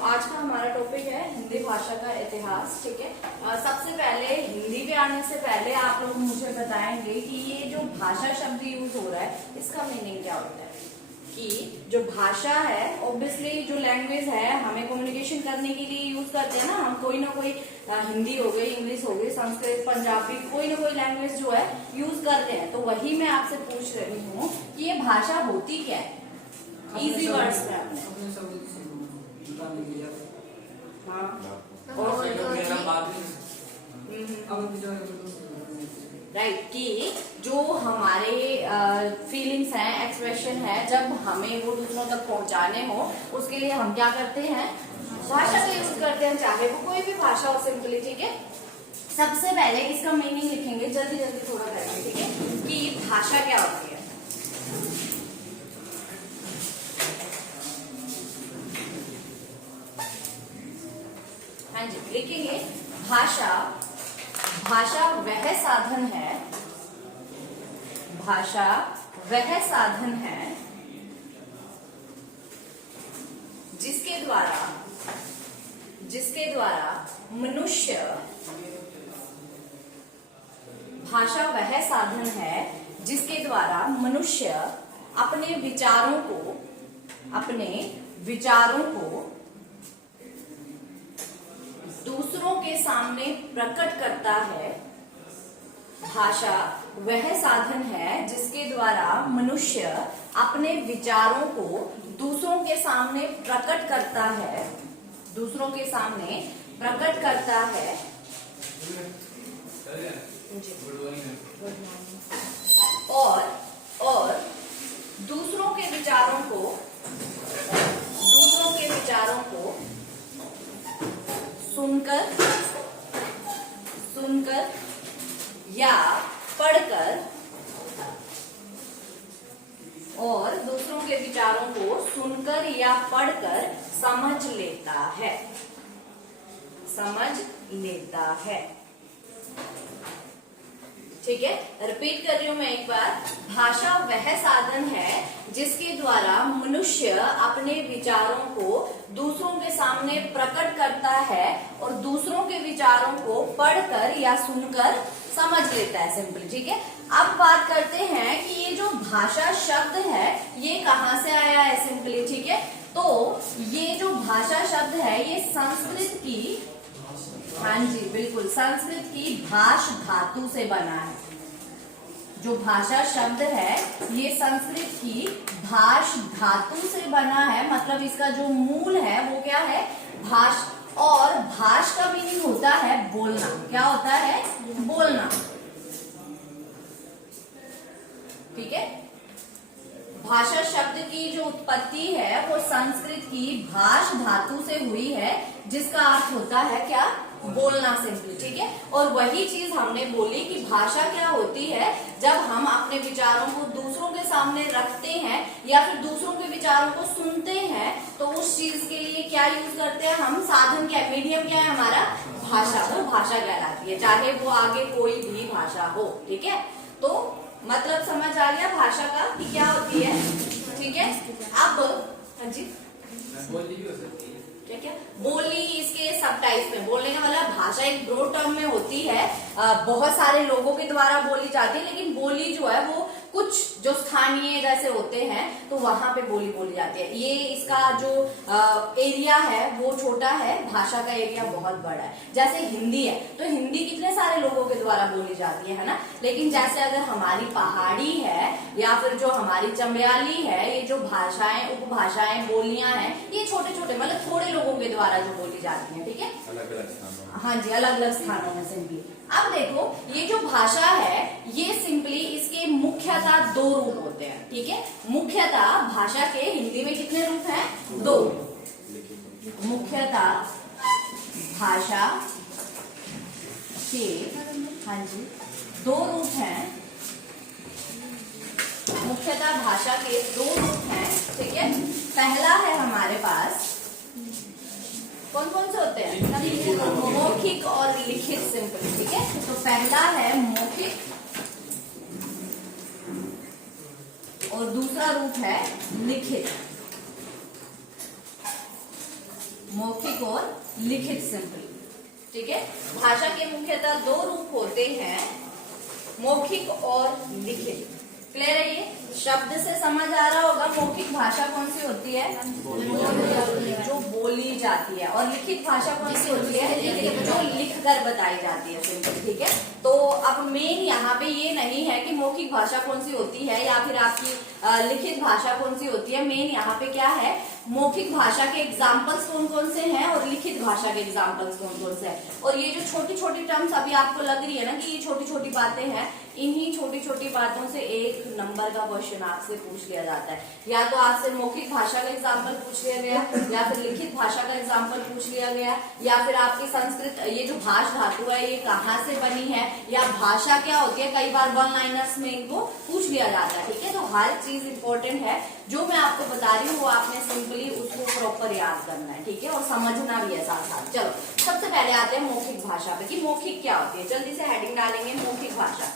आज का हमारा टॉपिक है हिंदी भाषा का इतिहास। ठीक है, सबसे पहले हिंदी पे आने से पहले आप लोग मुझे बताएंगे कि ये जो भाषा शब्द यूज हो रहा है इसका मीनिंग क्या होता है। कि जो भाषा है ऑब्वियसली जो लैंग्वेज है हमें कम्युनिकेशन करने के लिए यूज करते हैं ना हम, कोई ना कोई हिंदी हो गई, इंग्लिश हो गई, संस्कृत, पंजाबी, कोई ना कोई लैंग्वेज जो है यूज करते हैं। तो वही मैं आपसे पूछ रही हूँ कि ये भाषा होती क्या है, इजी वर्ड्स में आपने। राइट, कि जो हमारे फीलिंग्स हैं, एक्सप्रेशन है, जब हमें वो दूसरों तक पहुंचाने हो उसके लिए हम क्या करते हैं, भाषा का यूज करते हैं, चाहे वो कोई भी भाषा हो सिंपली। ठीक है, सबसे पहले इसका मीनिंग लिखेंगे, जल्दी जल्दी थोड़ा करेंगे। ठीक है, कि भाषा क्या होती है। हाँ जी, लिखेंगे भाषा। भाषा वह साधन है, भाषा वह साधन है जिसके द्वारा मनुष्य, भाषा वह साधन है जिसके द्वारा मनुष्य अपने विचारों को दूसरों के सामने प्रकट करता है। भाषा वह साधन है जिसके द्वारा मनुष्य अपने विचारों को दूसरों के सामने प्रकट करता है, दूसरों के सामने प्रकट करता है। और दूसरों के विचारों को सुनकर या पढ़कर, और दूसरों के विचारों को सुनकर या पढ़कर समझ लेता है। ठीक है, रिपीट कर रही हूं मैं एक बार। भाषा वह साधन है जिसके द्वारा मनुष्य अपने विचारों को दूसरों के सामने प्रकट करता है और दूसरों के विचारों को पढ़कर या सुनकर समझ लेता है, सिंपली। ठीक है, अब बात करते हैं कि ये जो भाषा शब्द है ये कहाँ से आया है, सिंपली। ठीक है, तो ये जो भाषा शब्द है ये संस्कृत की, हाँ जी बिल्कुल, संस्कृत की भाष धातु से बना है। जो भाषा शब्द है ये संस्कृत की भाष धातु से बना है, मतलब इसका जो मूल है वो क्या है, भाष। और भाष का मीनिंग होता है बोलना। क्या होता है, बोलना। ठीक है, भाषा शब्द की जो उत्पत्ति है वो संस्कृत की भाष धातु से हुई है, जिसका अर्थ होता है क्या, बोलना, सिंपली। ठीक है, और वही चीज हमने बोली कि भाषा क्या होती है, जब हम अपने विचारों को दूसरों के सामने रखते हैं या फिर दूसरों के विचारों को सुनते हैं, तो उस चीज के लिए क्या यूज करते हैं हम, साधन क्या, मीडियम क्या है हमारा, भाषा। वो भाषा कहलाती है, चाहे वो आगे कोई भी भाषा हो। ठीक है, तो मतलब समझ आ गया भाषा का कि क्या होती है। ठीक है, अब हाँ जी, क्या बोली, इसके सब टाइप्स में बोलने का मतलब भाषा एक ब्रॉड टर्म में होती है, बहुत सारे लोगों के द्वारा बोली जाती है, लेकिन बोली जो है वो कुछ जो स्थानीय जैसे होते हैं तो वहां पे बोली जाती है। ये इसका जो एरिया है वो छोटा है, भाषा का एरिया बहुत बड़ा है। जैसे हिंदी है तो हिंदी कितने सारे लोगों के द्वारा बोली जाती है ना, लेकिन जैसे अगर हमारी पहाड़ी है या फिर जो हमारी चंबयाली है, ये जो भाषाएं, उपभाषाएं, बोलियां हैं, ये छोटे छोटे मतलब थोड़े लोगों के द्वारा जो बोली जाती है। ठीक है, अलग अलग स्थानों, हाँ जी, अलग अलग स्थानों में सिंपली। अब देखो ये जो भाषा है ये सिंपली इसके मुख्यतः दो रूप होते हैं। ठीक है, मुख्यतः भाषा के हिंदी में कितने रूप हैं, दो। मुख्यतः भाषा के, हाँ जी, दो रूप हैं। मुख्यतः भाषा के दो रूप हैं। ठीक है, पहला है हमारे पास, कौन कौन से होते हैं, मौखिक और लिखित, सिंपल। ठीक है, तो पहला है मौखिक और दूसरा रूप है लिखित। मौखिक और लिखित सिंपली। ठीक है, भाषा के मुख्यतः दो रूप होते हैं, मौखिक और लिखित। क्लियर है? ये शब्द से समझ आ रहा होगा। मौखिक भाषा कौन सी होती है? जो बोली जाती है। और लिखित भाषा कौन सी होती है? जो लिख कर बताई जाती है सिंपल। ठीक है, तो अब मेन यहाँ पे ये नहीं है कि मौखिक भाषा कौन सी होती है या फिर आपकी लिखित भाषा कौन सी होती है। मेन यहाँ पे क्या है, मौखिक भाषा के एग्जाम्पल्स कौन कौन से हैं और लिखित भाषा के एग्जाम्पल्स कौन कौन से हैं। और ये जो छोटी छोटी टर्म्स अभी आपको लग रही है ना कि ये छोटी छोटी बातें हैं, इन्हीं छोटी छोटी बातों से एक नंबर का क्वेश्चन आपसे पूछ लिया जाता है। या तो आपसे मौखिक भाषा का एग्जाम्पल पूछ लिया गया, या फिर लिखित भाषा का एग्जाम्पल पूछ लिया गया, या फिर आपकी संस्कृत ये जो भाष धातु है ये कहाँ से बनी है, या भाषा क्या होती है, कई बार वन लाइनर्स में इनको पूछ लिया जाता है। ठीक है, तो हर चीज इंपॉर्टेंट है। जो मैं आपको बता रही हूँ वो आपने सिंपली उसको प्रॉपर याद करना है। ठीक है, और समझना भी है साथ साथ। चलो सबसे पहले आते हैं मौखिक भाषा पे कि मौखिक क्या होती है। जल्दी से हेडिंग डालेंगे, मौखिक भाषा।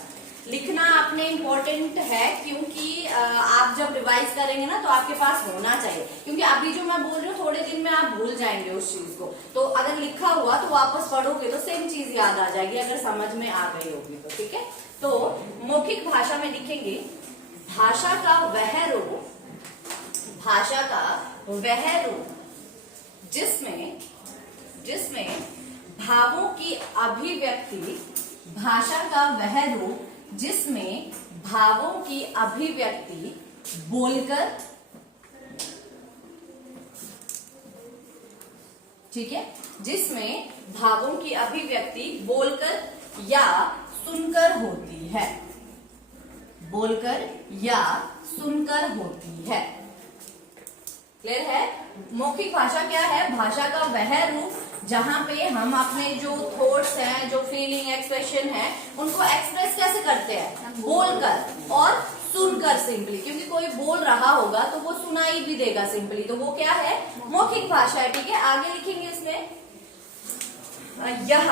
लिखना आपने इम्पोर्टेंट है क्योंकि आप जब रिवाइज करेंगे ना तो आपके पास होना चाहिए, क्योंकि अभी जो मैं बोल रही हूँ थोड़े दिन में आप भूल जाएंगे उस चीज को। तो अगर लिखा हुआ तो वापस पढ़ोगे तो सेम चीज याद आ जाएगी अगर समझ में आ गई होगी तो। ठीक है, तो मौखिक भाषा में लिखेंगे भाषा का वह रूप, भाषा का वह रूप जिसमें भावों की अभिव्यक्ति, भाषा का वह रूप जिसमें भावों की अभिव्यक्ति बोलकर, ठीक है, जिसमें भावों की अभिव्यक्ति बोलकर या सुनकर होती है, बोलकर या सुनकर होती है। क्लियर है? मौखिक भाषा क्या है? भाषा का वह रूप जहां पे हम अपने जो थॉट्स हैं, जो फीलिंग एक्सप्रेशन है, उनको एक्सप्रेस कैसे करते हैं? बोलकर और सुनकर सिंपली, क्योंकि कोई बोल रहा होगा तो वो सुनाई भी देगा सिंपली, तो वो क्या है? मौखिक भाषा है। ठीक है, आगे लिखेंगे इसमें, यह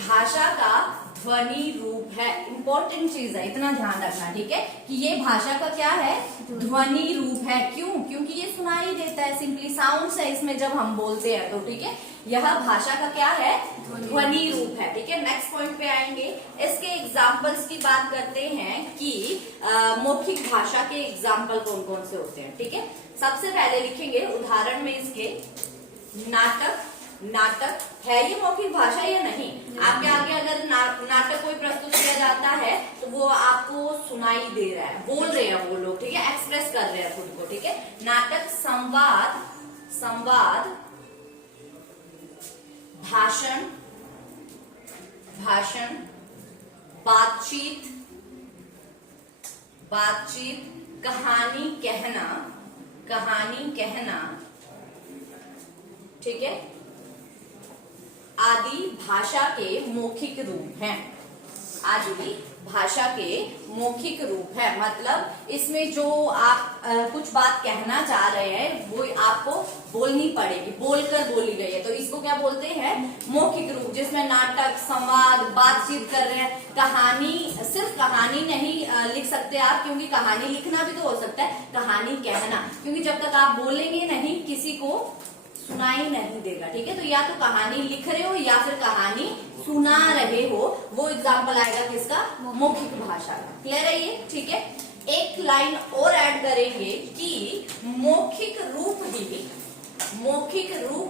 भाषा का ध्वनि रूप है। इंपॉर्टेंट चीज है, इतना ध्यान रखना। ठीक है, कि ये भाषा का क्या है? ध्वनि रूप है। क्यों? क्योंकि ये सुनाई देता है, सिंपली साउंड्स है इसमें जब हम बोलते हैं तो। ठीक है, यह भाषा का क्या है? ध्वनि रूप है। ठीक है, नेक्स्ट पॉइंट पे आएंगे। इसके एग्जाम्पल्स की बात करते हैं कि मौखिक भाषा के एग्जाम्पल कौन कौन से होते हैं। ठीक है, सबसे पहले लिखेंगे उदाहरण में इसके नाटक। नाटक है ये मौखिक भाषा या नहीं? आपके आगे अगर नाटक कोई प्रस्तुत किया जाता है तो वो आपको सुनाई दे रहा है, बोल रहे हैं वो लोग। ठीक है, एक्सप्रेस कर रहे हैं खुद को। ठीक है, नाटक संवाद, भाषण, बातचीत, कहानी कहना, ठीक है, आदि भाषा के मौखिक रूप हैं। आदि भाषा के मौखिक रूप है। मतलब इसमें जो आप कुछ बात कहना चाह रहे हैं वो आपको बोलनी पड़ेगी, बोलकर बोली गई है, तो इसको क्या बोलते हैं? मौखिक रूप। जिसमें नाटक, संवाद, बातचीत कर रहे हैं। कहानी, सिर्फ कहानी नहीं लिख सकते आप, क्योंकि कहानी लिखना भी तो हो सकता है। कहानी कहना, क्योंकि जब तक आप बोलेंगे नहीं किसी को सुनाई नहीं देगा। ठीक है, तो या तो कहानी लिख रहे हो या फिर कहानी सुना रहे हो, वो एग्जाम्पल आएगा किसका? मौखिक भाषा का। क्लियर है ये? ठीक है, एक लाइन और ऐड करेंगे कि मौखिक रूप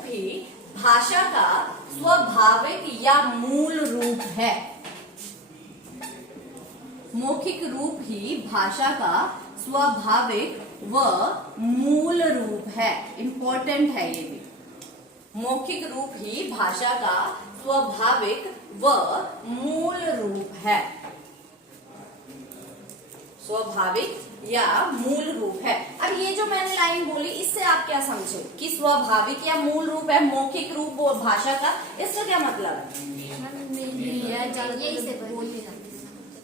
ही भाषा का स्वाभाविक या मूल रूप है। मौखिक रूप ही भाषा का स्वाभाविक व मूल रूप है। इंपॉर्टेंट है ये भी। मौखिक रूप ही भाषा का स्वाभाविक व मूल रूप है। स्वाभाविक या मूल रूप है। अब ये जो मैंने लाइन बोली इससे आप क्या समझे कि स्वाभाविक या मूल रूप है मौखिक रूप भाषा का? इसका क्या मतलब है?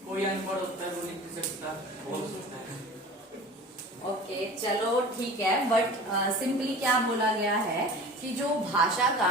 कोई अनपढ़ होता है वो लिख नहीं सकता, बोल सकता है। ओके, चलो ठीक है, बट सिंपली क्या बोला गया है कि जो भाषा का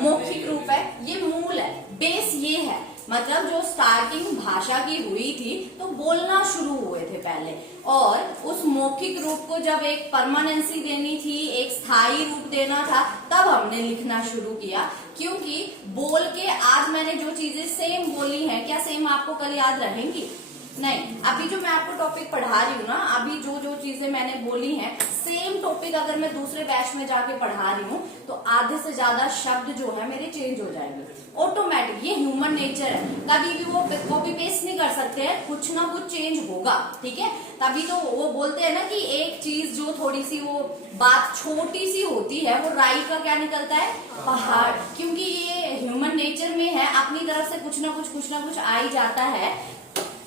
मौखिक रूप है ये मूल है, बेस ये है मतलब जो स्टार्टिंग भाषा की हुई थी तो बोलना शुरू हुए थे पहले, और उस मौखिक रूप को जब एक परमानेंसी देनी थी, एक स्थायी रूप देना था, तब हमने लिखना शुरू किया। क्योंकि बोल के आज मैंने जो चीजें सेम बोली हैं, क्या सेम आपको कल याद रहेंगी? नहीं। अभी जो मैं आपको टॉपिक पढ़ा रही हूँ ना, अभी जो जो चीजें मैंने बोली हैं, सेम टॉपिक अगर मैं दूसरे बैच में जाके पढ़ा रही हूँ तो आधे से ज्यादा शब्द जो है मेरे चेंज हो जाएंगे ऑटोमेटिक। ये ह्यूमन नेचर है, कभी भी वो कॉपी पेस्ट नहीं कर सकते हैं, कुछ ना कुछ चेंज होगा, ठीक है। तभी तो वो बोलते हैं ना कि एक चीज जो थोड़ी सी वो बात छोटी सी होती है, वो राई का क्या निकलता है? पहाड़। क्योंकि ये ह्यूमन नेचर में है, अपनी तरफ से कुछ ना कुछ आ ही जाता है।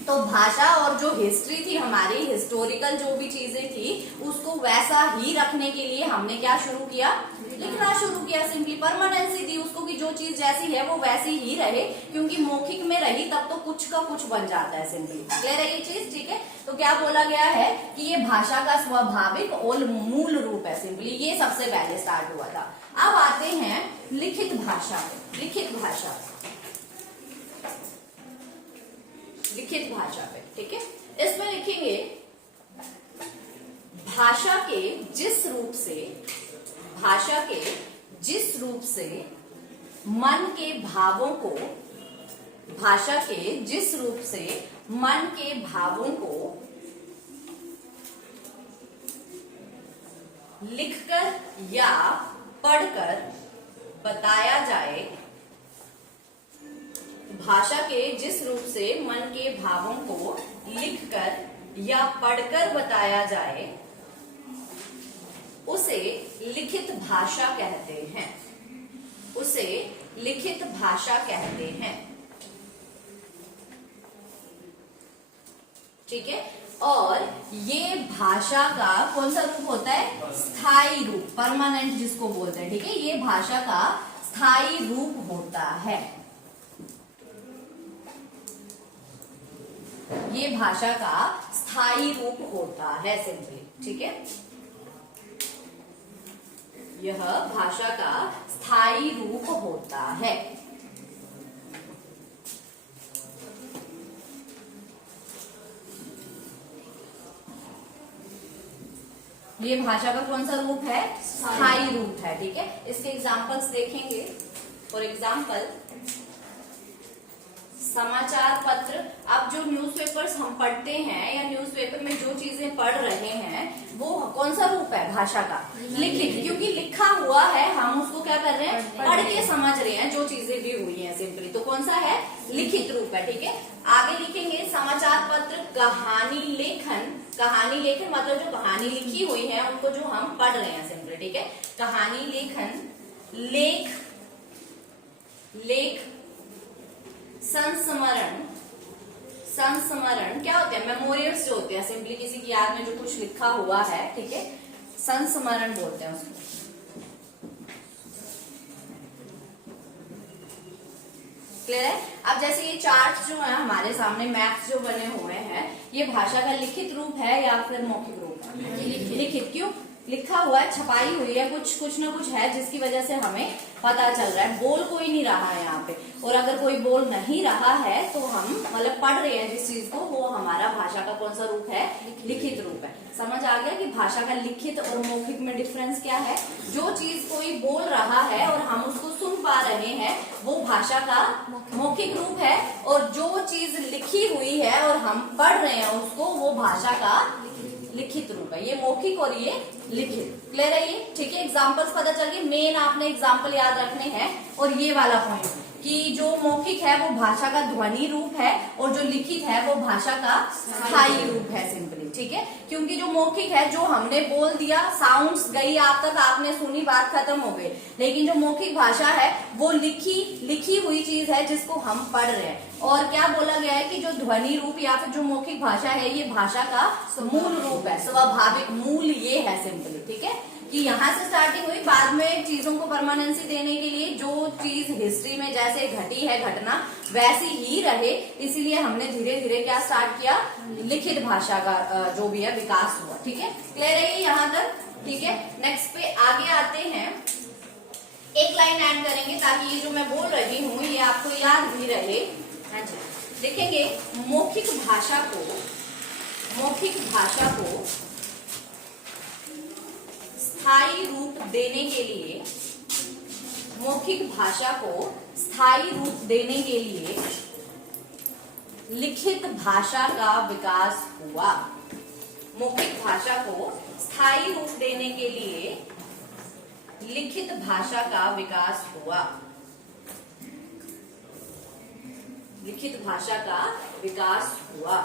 तो भाषा और जो हिस्ट्री थी हमारी, हिस्टोरिकल जो भी चीजें थी, उसको वैसा ही रखने के लिए हमने क्या शुरू किया? लिखना शुरू किया। सिंपली परमानेंसी दी उसको कि जो चीज जैसी है वो वैसी ही रहे, क्योंकि मौखिक में रही तब तो कुछ का कुछ बन जाता है। सिंपली क्लियर है ये चीज, ठीक है। तो क्या बोला गया है कि ये भाषा का स्वाभाविक और मूल रूप है। सिंपली ये सबसे पहले स्टार्ट हुआ था। अब आते हैं लिखित भाषा। लिखित भाषा, लिखित भाषा पे, ठीक है। इसमें लिखेंगे भाषा के जिस रूप से, भाषा के जिस रूप से मन के भावों को, भाषा के जिस रूप से मन के भावों को लिखकर या पढ़कर बताया जाए, भाषा के जिस रूप से मन के भावों को लिखकर या पढ़कर बताया जाए, उसे लिखित भाषा कहते हैं। उसे लिखित भाषा कहते हैं, ठीक है। और ये भाषा का कौन सा रूप होता है? स्थायी रूप, परमानेंट जिसको बोलते हैं, ठीक है। ये भाषा का स्थायी रूप होता है। ये भाषा का स्थायी रूप होता है सिंपली, ठीक है। यह भाषा का स्थायी रूप होता है। ये भाषा का कौन सा रूप है? स्थायी रूप है, ठीक है। इसके एग्जाम्पल्स देखेंगे। फॉर एग्जाम्पल समाचार पत्र। अब जो न्यूज़पेपर्स हम पढ़ते हैं या न्यूज़पेपर में जो चीजें पढ़ रहे हैं, वो कौन सा रूप है भाषा का? लिखित। क्योंकि लिखा हुआ है, हम उसको क्या कर रहे हैं? पढ़ के समझ रहे हैं जो चीजें भी हुई हैं सिंपली। तो कौन सा है? लिखित रूप है, ठीक है। आगे लिखेंगे समाचार पत्र कहानी लेखन। कहानी लेखन मतलब जो कहानी लिखी हुई है उनको जो हम पढ़ रहे हैं सिंपली, ठीक है। कहानी लेखन, लेख, लेख, संस्मरण। संस्मरण क्या होते हैं? मेमोरियल्स जो होते हैं, सिंपली किसी की याद में जो कुछ लिखा हुआ है, ठीक है, संस्मरण बोलते हैं उसको। क्लियर है? अब जैसे ये चार्ट जो है हमारे सामने, मैप्स जो बने हुए हैं, ये भाषा का लिखित रूप है या फिर मौखिक रूप है? लिखित। क्यों? लिखा हुआ है, छपाई हुई है, कुछ ना कुछ है जिसकी वजह से हमें पता चल रहा है। बोल कोई नहीं रहा है यहाँ पे, और अगर कोई बोल नहीं रहा है तो हम मतलब पढ़ रहे हैं जिस चीज को, वो हमारा भाषा का कौन सा रूप है? लिखित रूप है। समझ आ गया कि भाषा का लिखित और मौखिक में डिफरेंस क्या है? जो चीज कोई बोल रहा है और हम उसको सुन पा रहे हैं, वो भाषा का मौखिक रूप है, और जो चीज लिखी हुई है और हम पढ़ रहे हैं उसको, वो भाषा का लिखित रूप है। ये मौखिक और ये लिखित। क्लियर है ये? ठीक है। एग्जाम्पल्स पता चल गए। मेन आपने एग्जाम्पल याद रखने हैं। और ये वाला पॉइंट कि जो मौखिक है वो भाषा का ध्वनि रूप है, और जो लिखित है वो भाषा का स्थायी रूप है सिंपली, ठीक है। क्योंकि जो मौखिक है, जो हमने बोल दिया, साउंड्स गई आप तक, आपने सुनी, बात खत्म हो गई। लेकिन जो मौखिक भाषा है वो लिखी हुई चीज है जिसको हम पढ़ रहे हैं। और क्या बोला गया है कि जो ध्वनि रूप या फिर जो मौखिक भाषा है, ये भाषा का मूल रूप है, स्वाभाविक मूल ये है सिंपली, ठीक है। कि यहाँ से स्टार्टिंग हुई, बाद में चीजों को परमानेंसी देने के लिए जो चीज हिस्ट्री में जैसे घटी है घटना, वैसी ही रहे, इसीलिए हमने धीरे धीरे क्या स्टार्ट किया? लिखित भाषा का जो भी है विकास हुआ, ठीक है। क्लियर है ये यहाँ तक? ठीक है। नेक्स्ट पे आगे आते हैं। एक लाइन ऐड करेंगे ताकि ये जो मैं बोल रही हूँ ये आपको याद भी रहे। हाँ जी, देखेंगे मौखिक भाषा को स्थायी रूप देने के लिए, मौखिक भाषा को स्थायी रूप देने के लिए लिखित भाषा का विकास हुआ। मौखिक भाषा को स्थायी रूप देने के लिए लिखित भाषा का विकास हुआ। लिखित भाषा का विकास हुआ।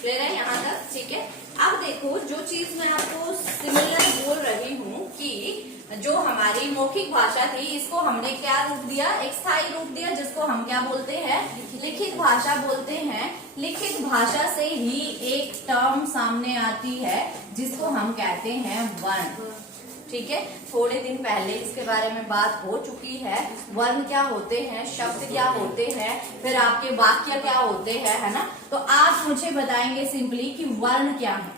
क्लियर है यहाँ तक? ठीक है। अब देखो, जो चीज मैं आपको सिमिलर बोल रही हूँ कि जो हमारी मौखिक भाषा थी, इसको हमने क्या रूप दिया? एक स्थायी रूप दिया, जिसको हम क्या बोलते हैं? लिखित भाषा बोलते हैं। लिखित भाषा से ही एक टर्म सामने आती है जिसको हम कहते हैं वर्ण। ठीक है, थोड़े दिन पहले इसके बारे में बात हो चुकी है। वर्ण क्या होते हैं, शब्द क्या होते हैं, फिर आपके वाक्य क्या होते हैं, है ना? तो आप मुझे बताएंगे सिंपली कि वर्ण क्या है।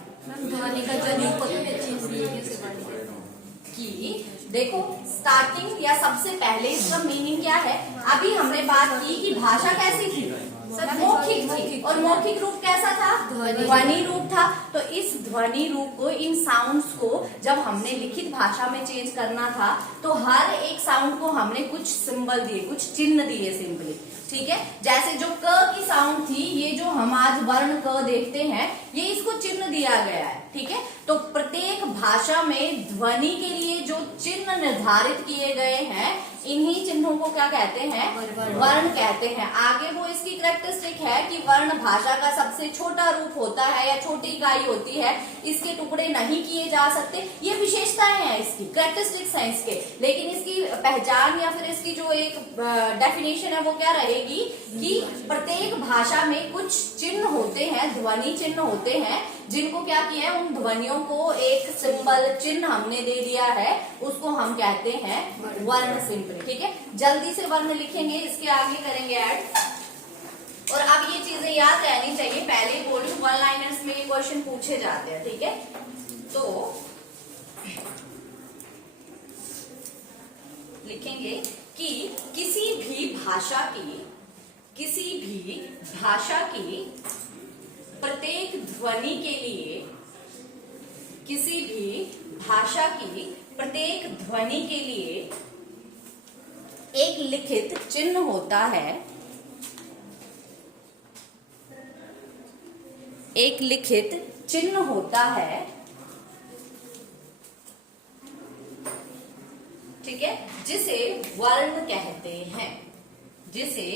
कि देखो, स्टार्टिंग या सबसे पहले इसका मीनिंग क्या है? अभी हमने बात की कि भाषा कैसी थी? मौखिक थी। और मौखिक रूप कैसा था? ध्वनि रूप था। तो इस ध्वनि रूप को, इन साउंड्स को जब हमने लिखित भाषा में चेंज करना था, तो हर एक साउंड को हमने कुछ सिंबल दिए, कुछ चिन्ह दिए सिंपली। ठीक है, जैसे जो क की साउंड थी, ये जो हम आज वर्ण क देखते हैं, ये इसको चिन्ह दिया गया है। ठीक है, तो प्रत्येक भाषा में ध्वनि के लिए जो चिन्ह निर्धारित किए गए हैं, इन्हीं चिन्हों को क्या कहते हैं? वर्ण कहते हैं। आगे वो इसकी कैरेक्टरिस्टिक है कि वर्ण भाषा का सबसे छोटा रूप होता है या छोटी इकाई होती है, इसके टुकड़े नहीं किए जा सकते। ये विशेषताएं हैं इसकी, कैरेक्टरिस्टिक्स हैं इसके। लेकिन इसकी पहचान या फिर इसकी जो एक डेफिनेशन है वो क्या रहेगी कि प्रत्येक भाषा में कुछ चिन्ह होते हैं, ध्वनि चिन्ह होते हैं, जिनको क्या किया है? उन ध्वनियों को एक सिंबल, चिन्ह हमने दे दिया है, उसको हम कहते हैं वर्ण सिंपल। ठीक है, जल्दी से वर्ण लिखेंगे, इसके आगे करेंगे ऐड। और अब ये चीजें याद रहनी चाहिए, पहले ही बोलूं, वन लाइनर्स में ये क्वेश्चन पूछे जाते हैं। ठीक है, तो लिखेंगे कि किसी भी भाषा की प्रत्येक ध्वनि के लिए, किसी भी भाषा की प्रत्येक ध्वनि के लिए एक लिखित चिन्ह होता है। एक लिखित चिन्ह होता है। ठीक है, जिसे वर्ण कहते हैं। जिसे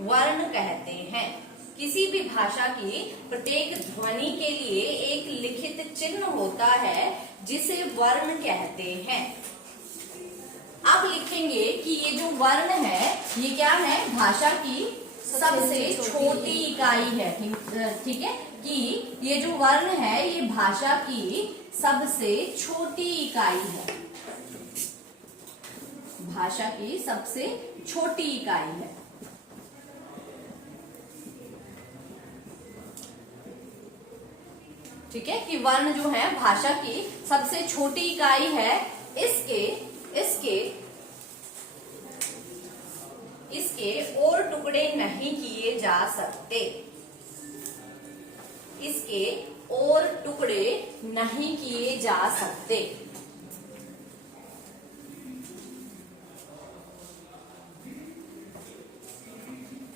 वर्ण कहते हैं। किसी भी भाषा की प्रत्येक ध्वनि के लिए एक लिखित चिन्ह होता है, जिसे वर्ण कहते हैं। अब लिखेंगे कि ये जो वर्ण है, ये क्या है? भाषा की सबसे छोटी इकाई है। ठीक है, कि ये जो वर्ण है, ये भाषा की सबसे छोटी इकाई है। भाषा की सबसे छोटी इकाई है। ठीक है, कि वर्ण जो है भाषा की सबसे छोटी इकाई है। इसके और टुकड़े नहीं किए जा सकते। इसके और टुकड़े नहीं किए जा सकते।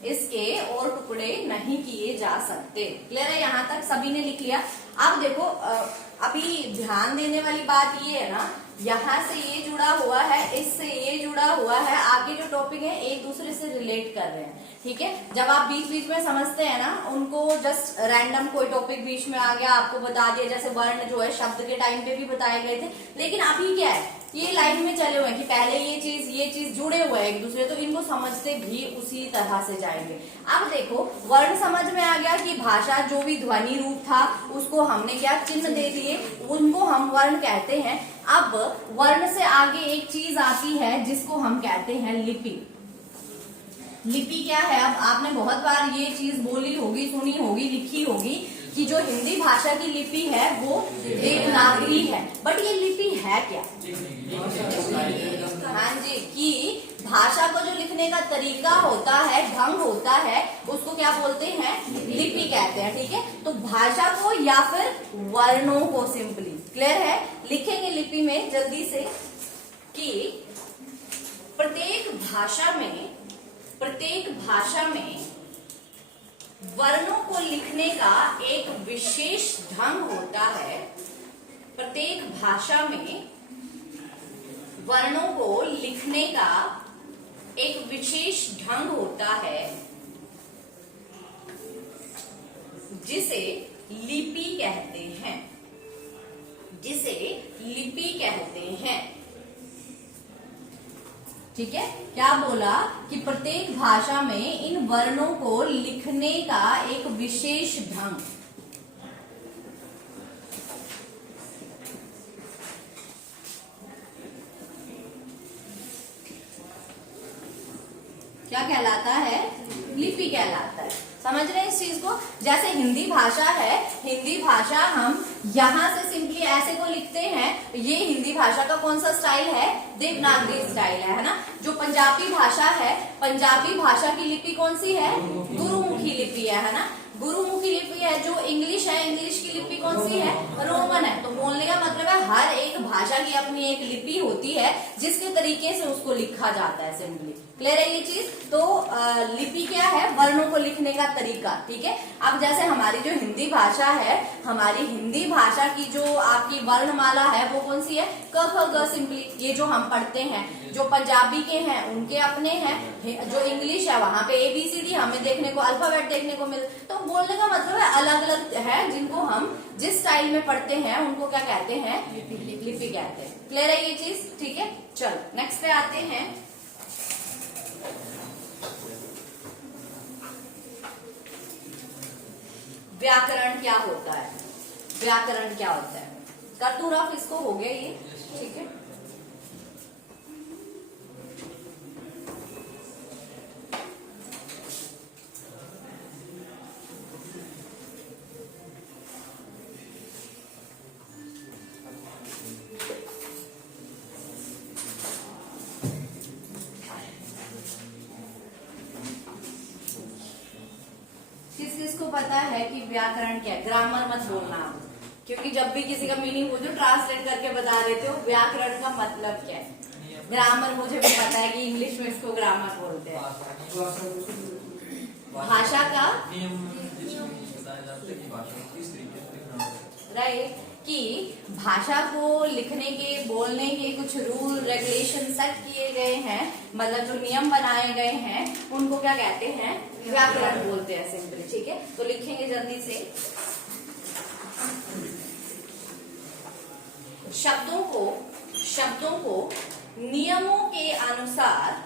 इसके और टुकड़े नहीं किए जा सकते। क्लियर है? यहाँ तक सभी ने लिख लिया। अब देखो, अभी ध्यान देने वाली बात ये है ना, यहाँ से ये जुड़ा हुआ है, इससे ये जुड़ा हुआ है, आगे जो टॉपिक है एक दूसरे से रिलेट कर रहे हैं। ठीक है, जब आप बीच बीच में समझते हैं ना, उनको जस्ट रैंडम कोई टॉपिक बीच में आ गया, आपको बता दिया, जैसे वर्ण जो है शब्द के टाइम पे भी बताए गए थे, लेकिन अभी क्या है, ये लाइन में चले हुए हैं कि पहले ये चीज जुड़े हुए हैं एक दूसरे, तो इनको समझते भी उसी तरह से जाएंगे। अब देखो, वर्ण समझ में आ गया कि भाषा जो भी ध्वनि रूप था, उसको हमने क्या चिन्ह दे दिए, उनको हम वर्ण कहते हैं। अब वर्ण से आगे एक चीज आती है जिसको हम कहते हैं लिपि। लिपि क्या है? अब आपने बहुत बार ये चीज बोली होगी, सुनी होगी, लिखी होगी कि जो हिंदी भाषा की लिपि है वो देवनागरी है। बट ये लिपि है क्या? हाँ जी, कि भाषा को जो लिखने का तरीका होता है, ढंग होता है, उसको क्या बोलते हैं? लिपि कहते हैं। ठीक है, तो भाषा को या फिर वर्णों को सिंपली, क्लियर है? लिखेंगे लिपि में जल्दी से कि प्रत्येक भाषा में वर्णों को लिखने का एक विशेष ढंग होता है। प्रत्येक भाषा में वर्णों को लिखने का एक विशेष ढंग होता है जिसे लिपि कहते हैं। जिसे लिपि कहते हैं। ठीक है, क्या बोला कि प्रत्येक भाषा में इन वर्णों को लिखने का एक विशेष ढंग, क्या कहलाता है? लिपि कहलाता है। समझ रहे हैं इस चीज को? जैसे हिंदी भाषा है, हिंदी भाषा हम यहां से सिंपली ऐसे को लिखते हैं। ये हिंदी भाषा का कौन सा स्टाइल है? देवनागरी स्टाइल है ना? जो पंजाबी भाषा है, पंजाबी भाषा की लिपि कौन सी है? गुरुमुखी लिपि है ना? गुरुमुखी लिपि है। जो इंग्लिश है, इंग्लिश की लिपि कौन सी है? रोमन है। तो बोलने का मतलब है हर एक भाषा की अपनी एक लिपि होती है जिसके तरीके से उसको लिखा जाता है सिंपली। क्लियर है ये चीज? तो लिपि क्या है? वर्णों को लिखने का तरीका। ठीक है, अब जैसे हमारी जो हिंदी भाषा है, हमारी हिंदी भाषा की जो आपकी वर्णमाला है वो कौन सी है? क ख ग सिंपली, ये जो हम पढ़ते हैं। जो पंजाबी के हैं उनके अपने हैं। जो इंग्लिश है वहां पे ABCD हमें देखने को, अल्फाबेट देखने को मिल। तो बोलने का मतलब है अलग अलग है, जिनको हम जिस स्टाइल में पढ़ते हैं उनको क्या कहते हैं? लिपि कहते हैं। क्लियर है ये चीज? ठीक है, चलो नेक्स्ट पे आते हैं। व्याकरण क्या होता है? व्याकरण क्या होता है? कर दूं रफ इसको, हो गया ये? ठीक है, किस किस को पता है कि व्याकरण क्या है? ग्रामर मत बोलना आप, क्योंकि जब भी किसी का मीनिंग पूछो ट्रांसलेट करके बता देते हो व्याकरण का मतलब क्या है। ग्रामर मुझे भी पता है कि इंग्लिश में इसको ग्रामर बोलते हैं। भाषा का राइट, कि भाषा को लिखने के, बोलने के कुछ रूल रेगुलेशन सेट किए गए हैं, मतलब जो नियम बनाए गए हैं उनको क्या कहते हैं? व्याकरण बोलते हैं सिंपली। ठीक है, तो लिखेंगे जल्दी से। शब्दों को नियमों के अनुसार,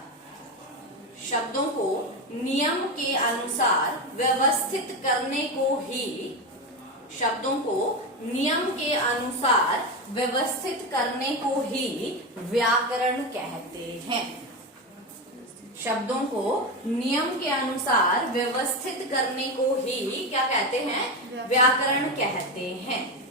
शब्दों को नियम के अनुसार व्यवस्थित करने को ही, शब्दों को नियम के अनुसार व्यवस्थित करने को ही व्याकरण कहते हैं। शब्दों को नियम के अनुसार व्यवस्थित करने को ही क्या कहते हैं? व्याकरण कहते हैं।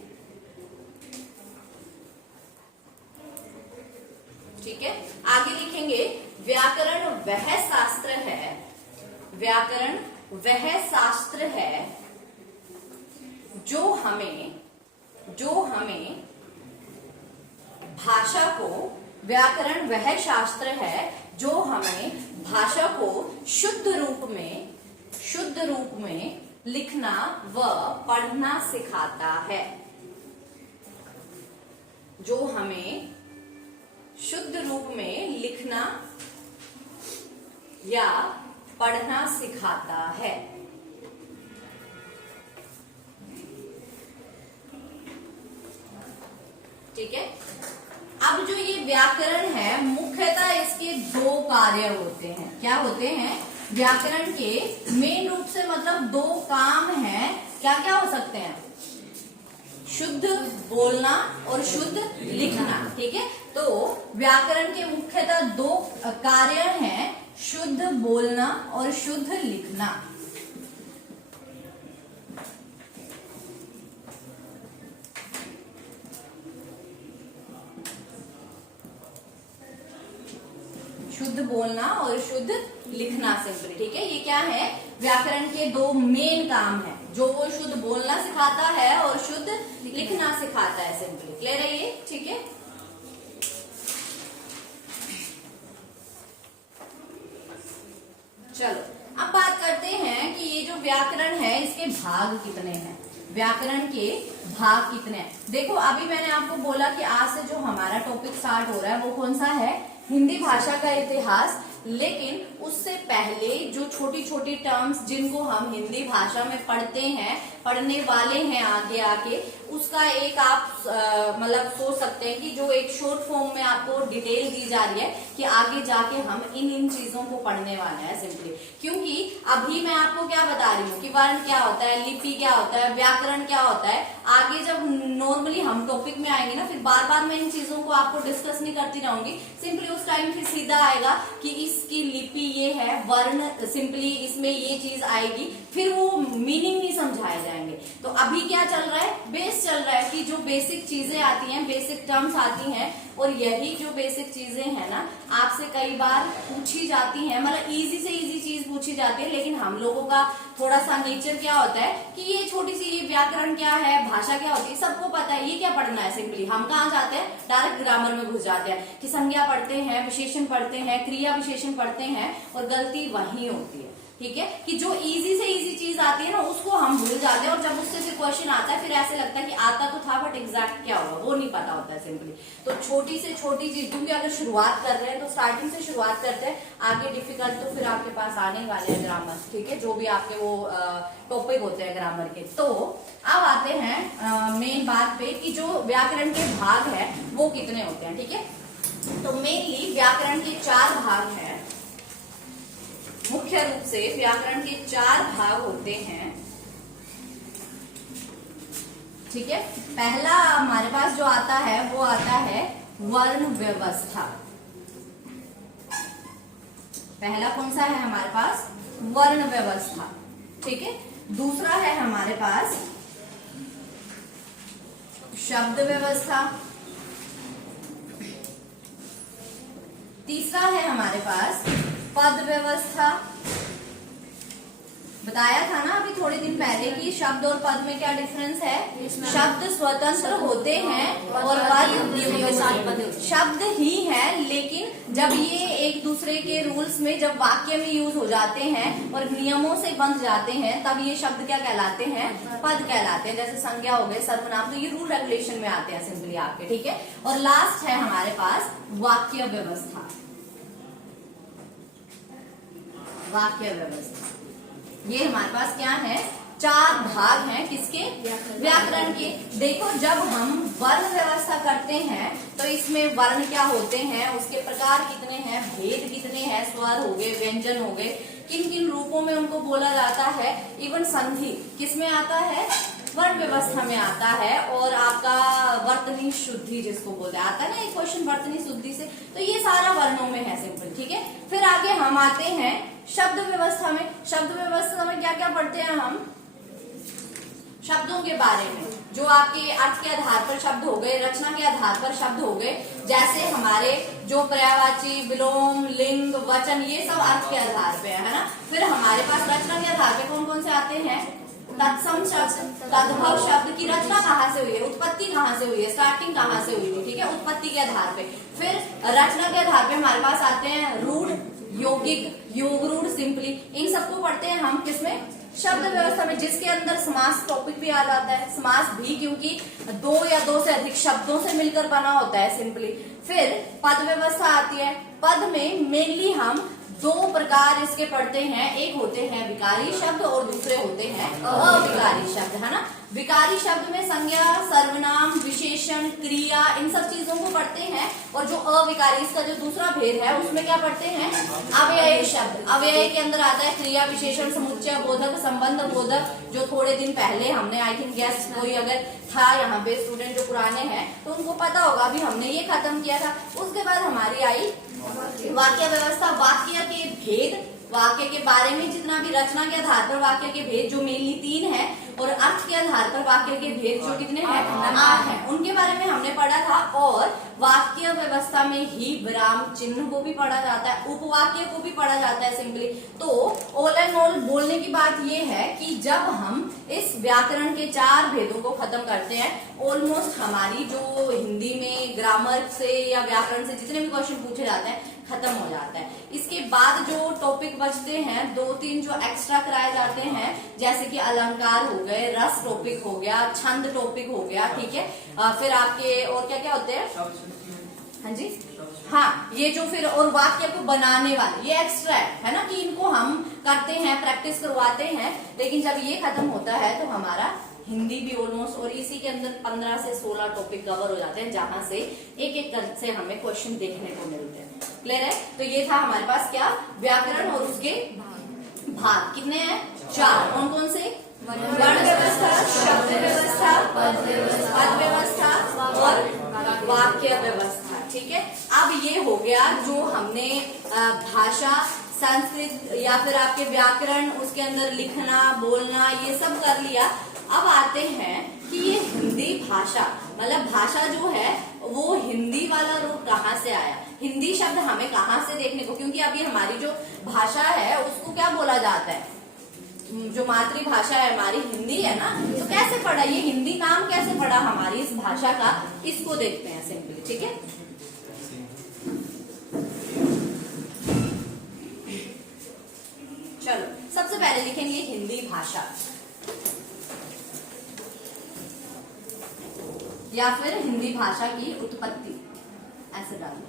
ठीक है, आगे लिखेंगे व्याकरण वह शास्त्र है, व्याकरण वह शास्त्र है जो हमें भाषा को, व्याकरण वह शास्त्र है जो हमें भाषा को शुद्ध रूप में लिखना व पढ़ना सिखाता है। जो हमें शुद्ध रूप में लिखना या पढ़ना सिखाता है। ठीक है, अब जो ये व्याकरण है, मुख्यतः इसके दो कार्य होते हैं। क्या होते हैं? व्याकरण के मेन रूप से मतलब दो काम हैं। क्या क्या हो सकते हैं? शुद्ध बोलना और शुद्ध लिखना। ठीक है, तो व्याकरण के मुख्यतः दो कार्य हैं, शुद्ध बोलना और शुद्ध लिखना। शुद्ध बोलना और शुद्ध लिखना सिंपली, ठीक है। ये क्या है, व्याकरण के दो मेन काम है, जो वो शुद्ध बोलना सिखाता है और शुद्ध लिखना सिखाता है सिंपली। क्लियर है ये, ठीक है। चलो अब बात करते हैं कि ये जो व्याकरण है इसके भाग कितने हैं, व्याकरण के भाग कितने हैं। देखो अभी मैंने आपको बोला कि आज से जो हमारा टॉपिक स्टार्ट हो रहा है वो कौन सा है, हिंदी भाषा का इतिहास। लेकिन उससे पहले जो छोटी छोटी टर्म्स जिनको हम हिंदी भाषा में पढ़ते हैं, पढ़ने वाले हैं आगे आके, उसका एक आप मतलब सोच सकते हैं कि जो एक शॉर्ट फॉर्म में आपको डिटेल दी जा रही है कि आगे जाके हम इन चीजों को पढ़ने वाले हैं सिंपली। क्योंकि अभी मैं आपको क्या बता रही हूँ कि वर्ण क्या होता है, लिपि क्या होता है, व्याकरण क्या होता है। आगे जब नॉर्मली हम टॉपिक में आएंगे ना, फिर बार बार मैं इन चीजों को आपको डिस्कस नहीं करती रहूंगी। सिंपली उस टाइम फिर सीधा आएगा कि इसकी लिपि ये है, वर्ण सिंपली इसमें ये चीज आएगी, फिर वो मीनिंग नहीं समझाए जाएंगे। तो अभी क्या चल रहा है, बेस चल रहा है कि जो बेसिक चीजें आती हैं, बेसिक टर्म्स आती हैं, और यही जो बेसिक चीजें हैं ना आपसे कई बार पूछी जाती हैं, मतलब इजी से इजी चीज पूछी जाती है। लेकिन हम लोगों का थोड़ा सा नेचर क्या होता है कि ये छोटी सी ये व्याकरण क्या है, भाषा क्या होती है, सबको पता है, ये क्या पढ़ना है। सिंपली हम कहाँ जाते हैं, डायरेक्ट ग्रामर में घुस जाते हैं कि संज्ञा पढ़ते हैं, विशेषण पढ़ते हैं, क्रिया विशेषण पढ़ते हैं, और गलती वही होती है, ठीक है। कि जो इजी से इजी चीज आती है ना उसको हम भूल जाते हैं, और जब उससे फिर क्वेश्चन आता है फिर ऐसे लगता है कि आता तो था बट एग्जैक्ट क्या होगा वो नहीं पता होता है सिंपली। तो छोटी से छोटी चीज, क्योंकि अगर शुरुआत कर रहे हैं तो स्टार्टिंग से शुरुआत करते हैं, आगे डिफिकल्ट तो फिर आपके पास आने वाले हैं ग्रामर, ठीक है, जो भी आपके वो टॉपिक होते हैं ग्रामर के। तो अब आते हैं मेन बात पे कि जो व्याकरण के भाग है वो कितने होते हैं, ठीक है। तो मेनली व्याकरण के 4 भाग हैं, मुख्य रूप से व्याकरण के 4 भाग होते हैं, ठीक है। पहला हमारे पास जो आता है वो आता है वर्ण व्यवस्था। पहला कौन सा है हमारे पास, वर्ण व्यवस्था, ठीक है। दूसरा है हमारे पास शब्द व्यवस्था। तीसरा है हमारे पास पद व्यवस्था। बताया था ना अभी थोड़े दिन पहले कि शब्द और पद में क्या डिफरेंस है। शब्द स्वतंत्र होते हैं और पद शब्द ही है, लेकिन जब ये एक दूसरे के रूल्स में जब वाक्य में यूज हो जाते हैं और नियमों से बंध जाते हैं तब ये शब्द क्या कहलाते हैं, पद कहलाते हैं। जैसे संज्ञा हो गए, सर्वनाम, तो ये रूल रेगुलेशन में आते हैं सिंपली आपके, ठीक है। और लास्ट है हमारे पास वाक्य व्यवस्था। वाक्य व्यवस्था ये हमारे पास क्या है, 4 भाग हैं किसके, व्याकरण के। देखो जब हम वर्ण व्यवस्था करते हैं तो इसमें वर्ण क्या होते हैं, उसके प्रकार कितने हैं, भेद कितने हैं, स्वर हो गए, व्यंजन हो गए, किन किन रूपों में उनको बोला जाता है, इवन संधि किसमें आता है, वर्ण व्यवस्था में आता है। और आपका वर्तनी शुद्धि जिसको बोलते हैं, आता है ना एक क्वेश्चन वर्तनी शुद्धि से, तो ये सारा वर्णों में है सिंपल, ठीक है। फिर आगे हम आते हैं शब्द व्यवस्था में। शब्द व्यवस्था में क्या क्या पढ़ते हैं हम, शब्दों के बारे में, जो आपके अर्थ के आधार पर शब्द हो गए, रचना के आधार पर शब्द हो गए। जैसे हमारे जो पर्यायवाची, विलोम, लिंग, वचन, ये सब अर्थ के आधार पे है ना। फिर हमारे पास रचना के आधार पे कौन कौन से आते हैं, तत्सम शब्द, तद्भव शब्द की रचना कहाँ से हुई है, उत्पत्ति कहाँ से हुई है, स्टार्टिंग कहाँ से हुई है, ठीक है, उत्पत्ति के आधार पे। फिर रचना के आधार पे हमारे पास आते हैं रूढ़, यौगिक, योग रूढ़, सिंपली, इन सबको पढ़ते हैं हम किसमें, शब्द व्यवस्था में, जिसके अंदर समास टॉपिक भी आ जाता है। समास भी क्योंकि 2 या 2 से अधिक शब्दों से मिलकर बना होता है सिंपली। फिर पद व्यवस्था आती है। पद में मेनली हम 2 प्रकार इसके पढ़ते हैं, एक होते हैं विकारी शब्द और दूसरे होते हैं अविकारी शब्द, है ना। विकारी शब्द में संज्ञा, सर्वनाम, विशेषण, क्रिया, इन सब चीजों को पढ़ते हैं। और जो अविकारी, इसका जो दूसरा भेद है उसमें क्या पढ़ते हैं, अव्ययी शब्द। अव्ययी के अंदर आता है क्रिया, विशेषण, समुच्चय बोधक, संबंध बोधक, जो थोड़े दिन पहले हमने आई थिंक गेस्ट कोई अगर था यहाँ पे स्टूडेंट जो पुराने हैं तो उनको पता होगा, अभी हमने ये खत्म किया था। उसके बाद हमारी आई वाक्य व्यवस्था। वाक्य के भेद वाक्य के बारे में जितना भी, रचना के आधार पर वाक्य के भेद जो मेनली 3 है, और अर्थ के आधार पर वाक्य के भेद जो कितने हैं, 8 हैं, उनके बारे में हमने पढ़ा था। और वाक्य व्यवस्था में ही विराम चिन्ह को भी पढ़ा जाता है, उपवाक्य को भी पढ़ा जाता है सिंपली। तो ऑल एंड ऑल बोलने की बात ये है कि जब हम इस व्याकरण के 4 भेदों को खत्म करते हैं, ऑलमोस्ट हमारी जो हिंदी में ग्रामर से या व्याकरण से जितने भी क्वेश्चन पूछे जाते हैं खत्म हो जाता है। इसके बाद जो टॉपिक बचते हैं 2-3 जो एक्स्ट्रा कराए जाते हैं, जैसे कि अलंकार हो गए, रस टॉपिक हो गया, छंद टॉपिक हो गया, ठीक है। फिर आपके और क्या क्या होते हैं, हाँ जी, हाँ, ये जो फिर और वाक्य को बनाने वाले ये एक्स्ट्रा है ना, कि इनको हम करते हैं, प्रैक्टिस करवाते हैं। लेकिन जब ये खत्म होता है तो हमारा हिंदी भी ऑलमोस्ट, और इसी के अंदर 15 से 16 टॉपिक कवर हो जाते हैं, जहां से एक एक से हमें क्वेश्चन देखने को मिलते हैं। क्लियर है? तो ये था हमारे पास क्या, व्याकरण और उसके भाग कितने हैं, 4। कौन कौन से, वर्ण व्यवस्था, शब्द व्यवस्था, पद व्यवस्था और वाक्य व्यवस्था, ठीक है। अब ये हो गया जो हमने भाषा, संस्कृत या फिर आपके व्याकरण, उसके अंदर लिखना बोलना ये सब कर लिया। अब आते हैं कि ये हिंदी भाषा, मतलब भाषा जो है वो हिंदी वाला रूप कहाँ से आया, हिंदी शब्द हमें कहाँ से देखने को, क्योंकि अभी हमारी जो भाषा है उसको क्या बोला जाता है, जो मातृभाषा है हमारी हिंदी है ना, तो कैसे पढ़ा, ये हिंदी नाम कैसे पड़ा हमारी इस भाषा का, इसको देखते हैं सिंपली, ठीक है। चलो सबसे पहले लिखेंगे हिंदी भाषा, या फिर हिंदी भाषा की उत्पत्ति, ऐसे डालो,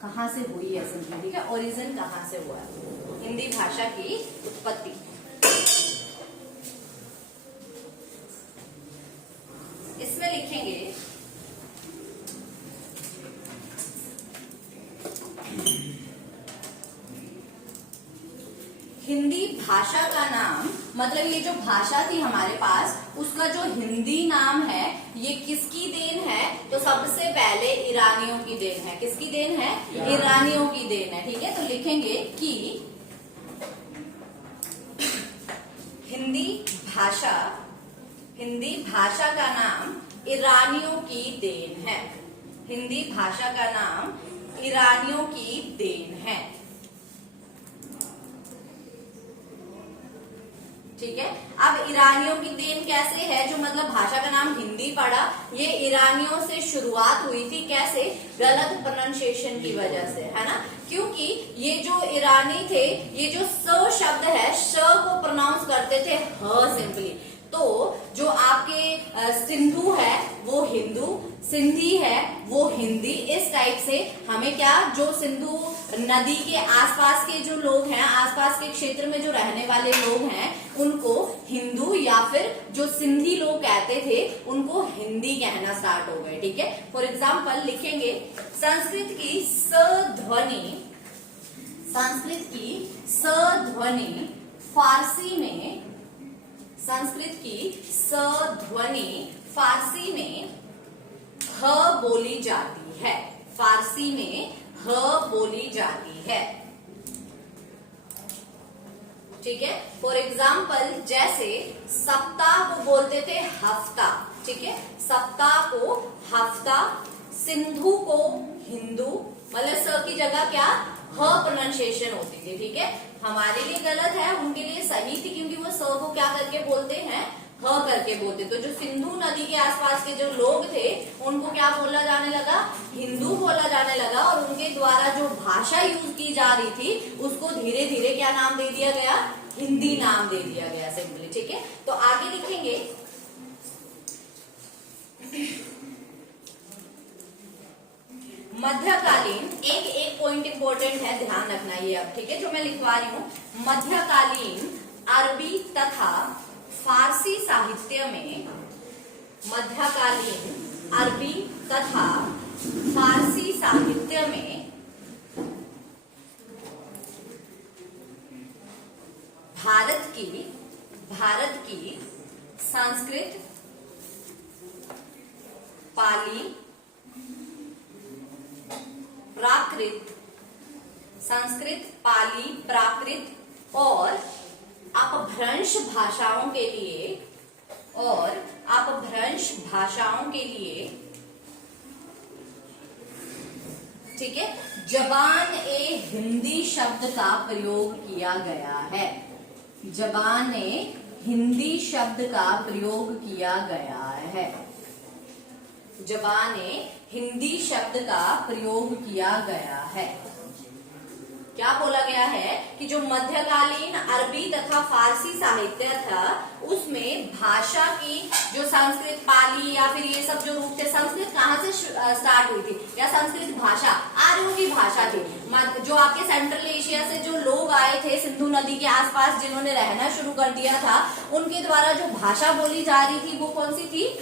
कहां से हुई है सिंपली, ठीक है, ओरिजिन कहां से हुआ है हिंदी भाषा की उत्पत्ति। इसमें लिखेंगे हिंदी भाषा का नाम, मतलब ये जो भाषा थी हमारे पास उसका जो हिंदी नाम है ये किसकी देन है, तो सबसे पहले ईरानियों की देन है। किसकी देन है, ईरानियों की देन है, ठीक है। तो लिखेंगे कि हिंदी भाषा का नाम ईरानियों की देन है, हिंदी भाषा का नाम ईरानियों की देन है, ठीक है। अब ईरानियों की देन कैसे है, जो मतलब भाषा का नाम हिंदी पड़ा, ये ईरानियों से शुरुआत हुई थी, कैसे, गलत प्रोनाउंसिएशन की वजह से, है ना, क्योंकि ये जो ईरानी थे ये जो स शब्द है, श को प्रोनाउंस करते थे ह सिंपली। तो जो आपके सिंधु है वो हिंदू, सिंधी है वो हिंदी, इस टाइप से हमें क्या, जो सिंधु नदी के आसपास के जो लोग हैं, आसपास के क्षेत्र में जो रहने वाले लोग हैं उनको हिंदू, या फिर जो सिंधी लोग कहते थे उनको हिंदी कहना स्टार्ट हो गए, ठीक है। फॉर एग्जाम्पल लिखेंगे संस्कृत की स ध्वनि फारसी में, संस्कृत की स ध्वनि फारसी में ह बोली जाती है, फारसी में ह बोली जाती है, ठीक है। फॉर एग्जाम्पल जैसे सप्ताह को बोलते थे हफ्ता, ठीक है, सप्ताह को हफ्ता, सिंधु को हिंदू, मतलब स की जगह क्या ह प्रोनाउंसिएशन होती थी, ठीक है। हमारे लिए गलत है, उनके लिए सही थी, क्योंकि वो स को क्या करके बोलते हैं, ह करके बोलते। तो जो सिंधु नदी के आसपास के जो लोग थे उनको क्या बोला जाने लगा, हिंदू बोला जाने लगा, और उनके द्वारा जो भाषा यूज की जा रही थी उसको धीरे धीरे क्या नाम दे दिया गया, हिंदी नाम दे दिया गया सिंपली, ठीक है। तो आगे लिखेंगे मध्यकालीन, एक पॉइंट इंपॉर्टेंट है, ध्यान रखना ये अब, ठीक है, जो मैं लिखवा रही हूँ। मध्यकालीन अरबी तथा फारसी साहित्य में, मध्यकालीन अरबी तथा फारसी साहित्य में भारत की संस्कृत, पाली, प्राकृत, संस्कृत, पाली, प्राकृत और अपभ्रंश भाषाओं के लिए ठीक है, जबान ए हिंदी शब्द का प्रयोग किया गया है। जबान ए हिंदी शब्द का प्रयोग किया गया है। जबान ए हिंदी शब्द का प्रयोग किया गया है। क्या बोला गया है कि जो मध्यकालीन अरबी तथा फारसी साहित्य था उसमें भाषा की जो संस्कृत, पाली या फिर ये सब जो रूप थे, संस्कृत कहाँ से स्टार्ट हुई थी, या संस्कृत भाषा आर्यों की भाषा थी। जो आपके सेंट्रल एशिया से जो लोग आए थे सिंधु नदी के आसपास, जिन्होंने रहना शुरू कर दिया था, उनके द्वारा जो भाषा बोली जा रही थी वो कौन सी थी?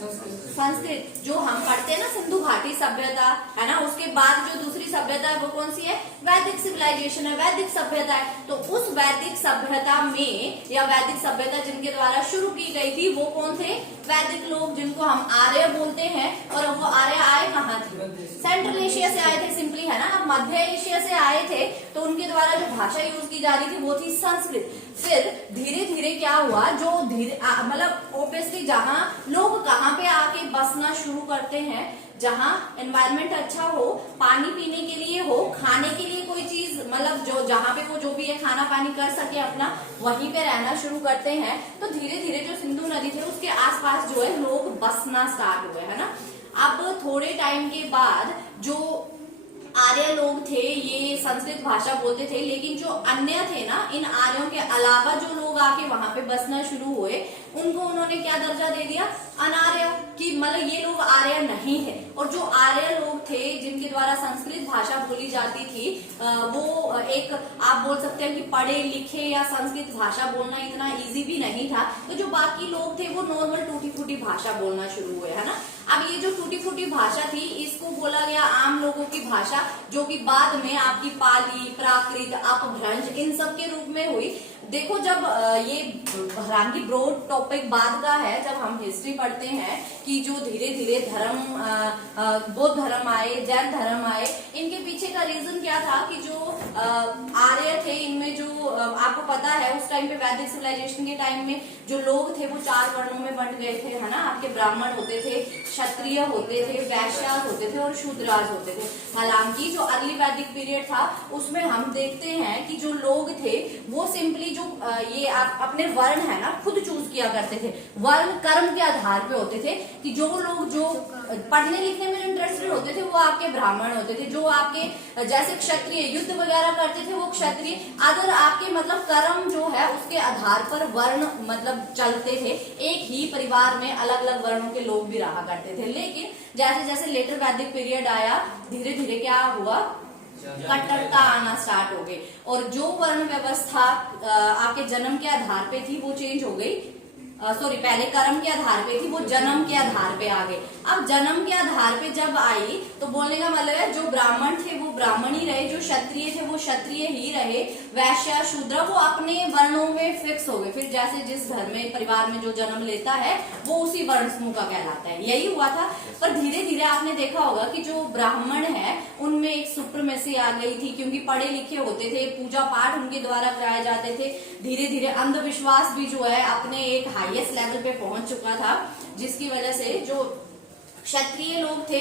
संस्कृत। जो हम पढ़ते हैं ना सिंधु घाटी सभ्यता है ना, उसके बाद जो दूसरी सभ्यता है वो कौन सी है? वैदिक सिविलाइजेशन है, वैदिक सभ्यता है। तो उस वैदिक सभ्यता में या वैदिक सभ्यता जिनके द्वारा शुरू की गई थी वो कौन थे? वैदिक लोग, जिनको हम आर्य बोलते हैं। और वो आर्य आए कहाँ थे? सेंट्रल एशिया से आए थे सिंपली, है ना। अब मध्य एशिया से आए थे तो उनके द्वारा जो भाषा यूज की जा रही थी वो थी संस्कृत। फिर धीरे धीरे क्या हुआ, जो धीरे मतलब ऑब्वियसली जहाँ लोग कहाँ पे आके बसना शुरू करते हैं, जहाँ एनवायरनमेंट अच्छा हो, पानी पीने के लिए हो, खाने के लिए कोई चीज, मतलब जो जहाँ पे वो जो भी है खाना पानी कर सके अपना, वहीं पे रहना शुरू करते हैं। तो धीरे धीरे जो सिंधु नदी थे उसके आसपास जो है लोग बसना स्टार्ट हुए, है ना। अब थोड़े टाइम के बाद जो आर्य लोग थे ये संस्कृत भाषा बोलते थे, लेकिन जो अन्य थे ना, इन आर्यों के अलावा जो लोग आके वहां पे बसना शुरू हुए, उनको उन्होंने क्या दर्जा दे दिया? अनार्य, कि मतलब ये लोग आर्य नहीं है। और जो आर्य लोग थे जिनके द्वारा संस्कृत भाषा बोली जाती थी, वो एक आप बोल सकते हैं कि पढ़े लिखे या संस्कृत भाषा बोलना इतना इजी भी नहीं था। तो जो बाकी लोग थे वो नॉर्मल टूटी फूटी भाषा बोलना शुरू हुए, है ना। अब ये जो टूटी फूटी भाषा थी इसको बोला गया आम लोगों की भाषा, जो कि बाद में आपकी पाली, प्राकृत, अपभ्रंश इन सब के रूप में हुई। देखो जब ये हालांकि ब्रॉड टॉपिक बाद का है, जब हम हिस्ट्री पढ़ते हैं कि जो धीरे धीरे धर्म, बौद्ध धर्म आए, जैन धर्म आए, इनके पीछे का रीजन क्या था कि जो आर्य थे इनमें जो आपको पता है उस टाइम पे वैदिक सिविलाइजेशन के टाइम में जो लोग थे वो 4 वर्णों में बंट गए थे, है ना। आपके ब्राह्मण होते थे, क्षत्रिय होते थे, वैश्यास होते थे और शूद्रास होते थे। हालांकि जो अर्ली वैदिक पीरियड था उसमें हम देखते हैं कि जो लोग थे वो सिंपली जो ये अपने वर्ण है ना खुद चूज किया करते थे। वर्ण कर्म के आधार पे होते थे कि जो लोग जो पढ़ने लिखने में इंटरेस्टेड होते थे वो आपके ब्राह्मण होते थे, जो आपके जैसे क्षत्रिय युद्ध वगैरह करते थे वो क्षत्रिय। अगर आपके मतलब कर्म जो है उसके आधार पर वर्ण मतलब चलते थे। एक ही परिवार में अलग अलग वर्णों के लोग भी रहा करते थे। लेकिन जैसे जैसे लेटर वैदिक पीरियड आया, धीरे धीरे क्या हुआ, कट्टरता आना स्टार्ट हो गई। और जो वर्ण व्यवस्था आपके जन्म के आधार पे थी वो चेंज हो गई। सॉरी, पहले कर्म के आधार पे थी, वो जन्म के आधार पे आ गए। अब जन्म के आधार पे जब आई तो बोलने का मतलब है जो ब्राह्मण थे वो ब्राह्मण ही रहे, जो क्षत्रिय थे वो क्षत्रिय ही रहे, वैश्य शूद्र वो अपने वर्णों में फिक्स हो गए। फिर जैसे जिस घर में परिवार में जो जन्म लेता है वो उसी वर्ण समूह का कहलाता है। यही हुआ था। पर धीरे धीरे आपने देखा होगा कि जो ब्राह्मण है उनमें एक सुप्रीमेसी आ गई थी, क्योंकि पढ़े लिखे होते थे, पूजा पाठ उनके द्वारा कराए जाते थे। धीरे धीरे अंधविश्वास भी जो है अपने एक हाईएस्ट लेवल पे पहुंच चुका था, जिसकी वजह से जो क्षत्रिय लोग थे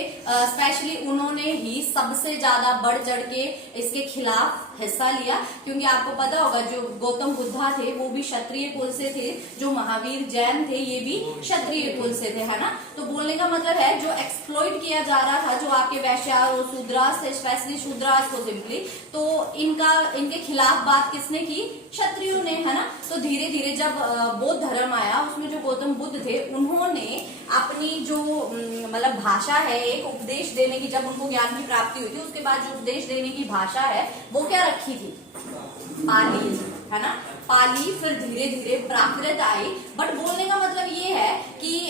स्पेशली उन्होंने ही सबसे ज्यादा बढ़ चढ़ के इसके खिलाफ हिस्सा लिया। क्योंकि आपको पता होगा जो गौतम बुद्धा थे वो भी क्षत्रिय कुल से थे, जो महावीर जैन थे ये भी क्षत्रिय कुल से थे, है ना। तो बोलने का मतलब है जो एक्सप्लॉइट किया जा रहा था, जो आपके वैश्य और शूद्रास थे, स्पेशली शूद्रास को सिंपली, तो इनके खिलाफ बात किसने की? क्षत्रियों ने, है ना। तो धीरे धीरे जब बौद्ध धर्म आया उसमें जो गौतम बुद्ध थे उन्होंने अपनी जो मतलब भाषा है एक उपदेश देने की, जब उनको ज्ञान की प्राप्ति हुई थी उसके बाद जो उपदेश देने की भाषा है वो क्या रखी थी? पाली, है ना। पाली, फिर धीरे धीरे प्राकृत आई। बट बोलने का मतलब ये है कि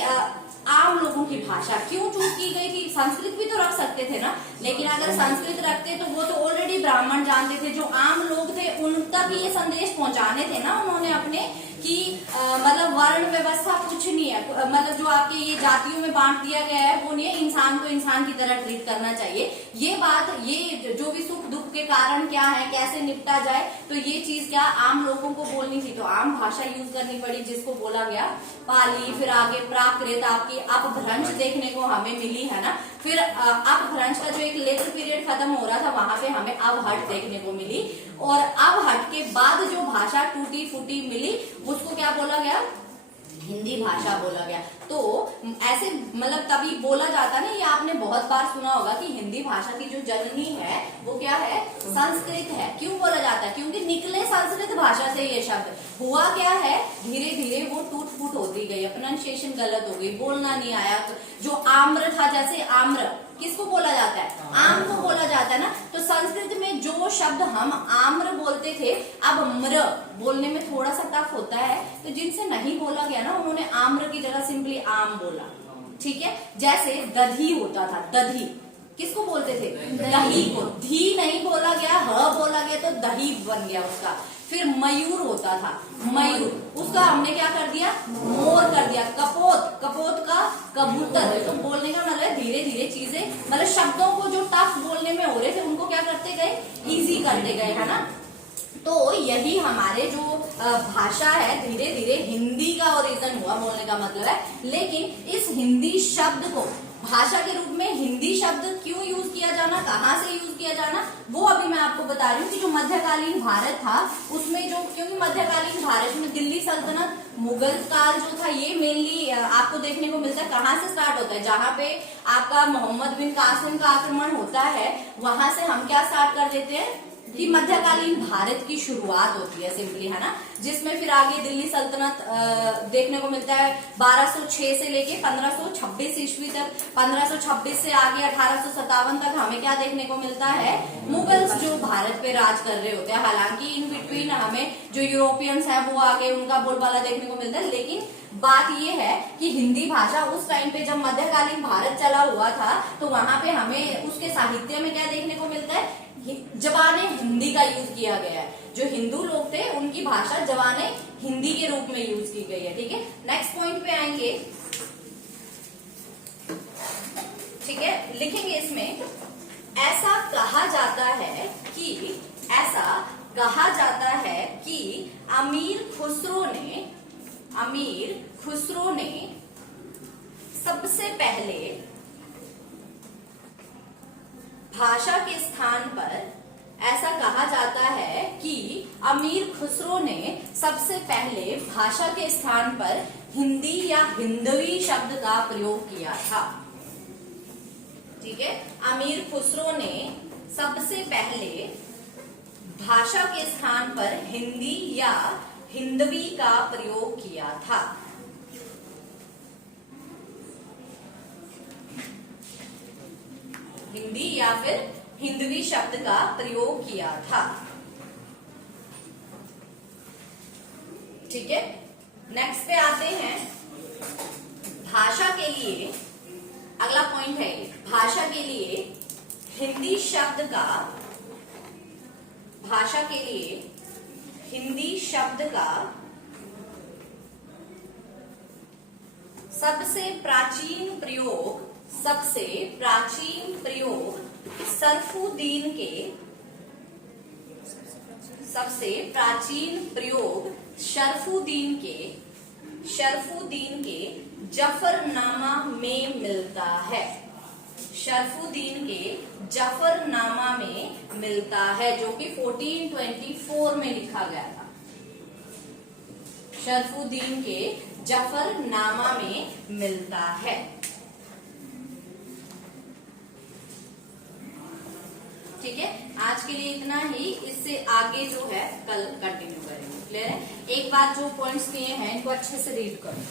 आम लोगों की भाषा क्यों चूज की गई थी? संस्कृत भी तो रख सकते थे ना, लेकिन अगर संस्कृत रखते तो वो तो ऑलरेडी ब्राह्मण जानते थे। जो आम लोग थे उन तक ये संदेश पहुंचाने थे ना उन्होंने अपने कि मतलब वर्ण व्यवस्था कुछ नहीं है, मतलब जो आपके ये जातियों में बांट दिया गया है वो नहीं है, इंसान को इंसान की तरह ट्रीट करना चाहिए। ये बात, ये जो भी सुख दुख के कारण क्या है, कैसे निपटा जाए, तो ये चीज क्या आम लोगों को बोलनी थी, तो आम भाषा यूज करनी पड़ी, जिसको बोला गया पाली। फिर आगे प्राकृत, आपकी अपभ्रंश देखने को हमें मिली है ना। फिर अपभ्रंश का जो एक लेटर पीरियड खत्म हो रहा था, वहां पे हमें अवहट देखने को मिली, और अवहट के बाद जो भाषा टूटी फूटी मिली उसको क्या बोला गया, हिंदी भाषा बोला गया। तो ऐसे मतलब तभी बोला जाता ना, ये आपने बहुत बार सुना होगा कि हिंदी भाषा की जो जननी है वो क्या है, संस्कृत है। क्यों बोला जाता है, क्योंकि निकले संस्कृत भाषा से ये शब्द। हुआ क्या है, धीरे धीरे वो टूट फूट होती गई, प्रोनाउंसिएशन गलत हो गई, बोलना नहीं आया। जो आम्र था, जैसे आम्र किसको बोला जाता है, आम को बोला जाता है ना। तो संस्कृत में जो शब्द हम आम्र बोलते थे, अब म्र बोलने में थोड़ा सा टफ होता है, तो जिनसे नहीं बोला गया ना, उन्होंने आम्र की जगह सिंपली आम बोला। ठीक है, जैसे दधी होता था, दधी किसको बोलते थे, दही को, धी नहीं बोला गया, ह बोला गया तो दही बन गया उसका। फिर मयूर होता था, मयूर, उसका हमने क्या कर दिया, मोर कर दिया। कपोत, कपोत का कबूतर। तो बोलने का मतलब धीरे धीरे चीजें, मतलब शब्दों को जो टफ बोलने में हो रहे थे उनको क्या करते गए, इजी करते गए, है ना। तो यही हमारे जो भाषा है, धीरे धीरे हिंदी का ओरिजिन हुआ, बोलने का मतलब है। लेकिन इस हिंदी शब्द को भाषा के रूप में हिंदी शब्द क्यों यूज किया जाना, कहाँ से यूज किया जाना, वो अभी मैं आपको बता रही हूँ कि जो मध्यकालीन भारत था उसमें जो, क्योंकि मध्यकालीन भारत में दिल्ली सल्तनत, मुगल काल जो था, ये मेनली आपको देखने को मिलता है कहाँ से स्टार्ट होता है, जहाँ पे आपका मोहम्मद बिन कासिम का आक्रमण होता है, वहां से हम क्या स्टार्ट कर देते हैं कि मध्यकालीन भारत की शुरुआत होती है सिंपली, है ना। जिसमें फिर आगे दिल्ली सल्तनत देखने को मिलता है 1206 से लेके 1526 ईस्वी तक। 1526 से आगे 1857 तक हमें क्या देखने को मिलता है, मुगल्स जो भारत पे राज कर रहे होते हैं। हालांकि इन बिटवीन हमें जो यूरोपियंस हैं वो आगे उनका बोलबाला देखने को मिलता है। लेकिन बात ये है कि हिंदी भाषा उस टाइम पे जब मध्यकालीन भारत चला हुआ था, तो वहां पे हमें उसके साहित्य में क्या देखने को मिलता है, जबाने हिंदी का यूज किया गया है। जो हिंदू लोग थे उनकी भाषा जबाने हिंदी के रूप में यूज की गई है। ठीक है, नेक्स्ट पॉइंट पे आएंगे। ठीक है, लिखेंगे इसमें, ऐसा कहा जाता है कि, ऐसा कहा जाता है कि अमीर खुसरो ने सबसे पहले भाषा के स्थान पर, ऐसा कहा जाता है कि अमीर खुसरो ने सबसे पहले भाषा के स्थान पर हिंदी या हिंदवी शब्द का प्रयोग किया था। ठीक है, अमीर खुसरो ने सबसे पहले भाषा के स्थान पर हिंदी या हिंदवी का प्रयोग किया था। हिंदी या फिर हिंदवी शब्द का प्रयोग किया था। ठीक है, नेक्स्ट पे आते हैं। भाषा के लिए अगला पॉइंट है, भाषा के लिए हिंदी शब्द का, भाषा के लिए हिंदी शब्द का सबसे प्राचीन प्रयोग, सबसे प्राचीन प्रयोग शरफुद्दीन के, सबसे प्राचीन प्रयोग शरफुद्दीन के जफरनामा में मिलता है। शरफुद्दीन के जफरनामा में मिलता है, जो कि 1424 में लिखा गया था। शरफुद्दीन के जफरनामा में मिलता है। ठीक है, आज के लिए इतना ही। इससे आगे जो है कल कंटिन्यू करेंगे। क्लियर है? एक बार जो पॉइंट्स दिए हैं इनको अच्छे से रीड करो।